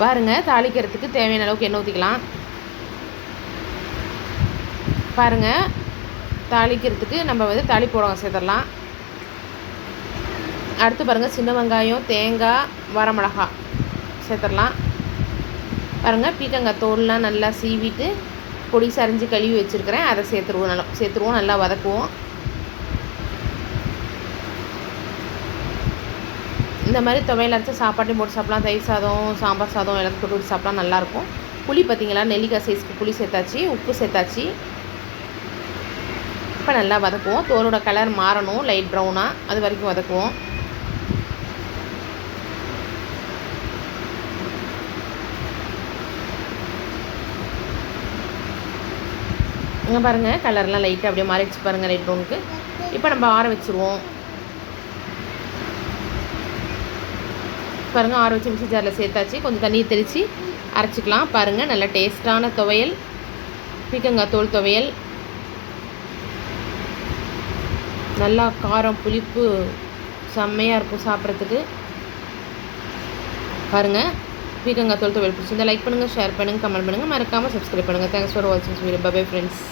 பாருங்கள், தாளிக்கிறதுக்கு தேவையான அளவுக்கு எண்ணெய் ஊற்றிக்கலாம். பாருங்கள், தாளிக்கிறதுக்கு நம்ம வந்து தாளிப்பு வடகம் சேர்த்துடலாம். அடுத்து பாருங்கள், சின்ன வெங்காயம், தேங்காய், வரமிளகா சேர்த்துடலாம். பாருங்கள், பீக்கங்காய் தோல்லாம் நல்லா சீவிட்டு பொடி சரிஞ்சு கழுவி வச்சுருக்கிறேன். அதை சேர்த்துருவோம். நல்லா வதக்குவோம். இந்த மாதிரி துவையல் அரைச்சி சாப்பாட்டையும் போட்டு சாப்பிட்லாம். தயிர் சாதம், சாம்பார் சாதம் எல்லாத்தையும் போட்டு ஊற்றி சாப்பிட்லாம், நல்லாயிருக்கும். புளி பார்த்திங்களா, நெல்லிக்காய் சைஸ்க்கு புளி சேர்த்தாச்சு, உப்பு சேர்த்தாச்சு. இப்போ நல்லா வதக்குவோம். தோலோட கலர் மாறணும், லைட் ப்ரௌனாக, அது வரைக்கும் வதக்குவோம். இங்கே பாருங்கள், கலர்லாம் லைட்டாக அப்படியே மாறிடுச்சு பாருங்கள், லைட் ப்ரௌனுக்கு. இப்போ நம்ம ஆற வச்சுருவோம். பாருங்கள், ஆற வச்சு மிக்ஸி ஜாரில் சேர்த்தாச்சு. கொஞ்சம் தண்ணி தெளித்து அரைச்சிக்கலாம். பாருங்கள், நல்ல டேஸ்ட்டான துவையல், பீக்கங்காய் தோல் துவையல். நல்லா காரம் புளிப்பு செம்மையாக இருக்கும் சாப்பிட்றதுக்கு. பாருங்கள், பீக்கங்காய் தோல் துவையல் பிடிச்சிருந்தா லைக் பண்ணுங்கள், ஷேர் பண்ணுங்கள், கமெண்ட் பண்ணுங்கள், மறக்காமல் சப்ஸ்கிரைப் பண்ணுங்கள். தேங்க்ஸ் ஃபார் வாட்சிங் வீடியோ. Bye bye friends.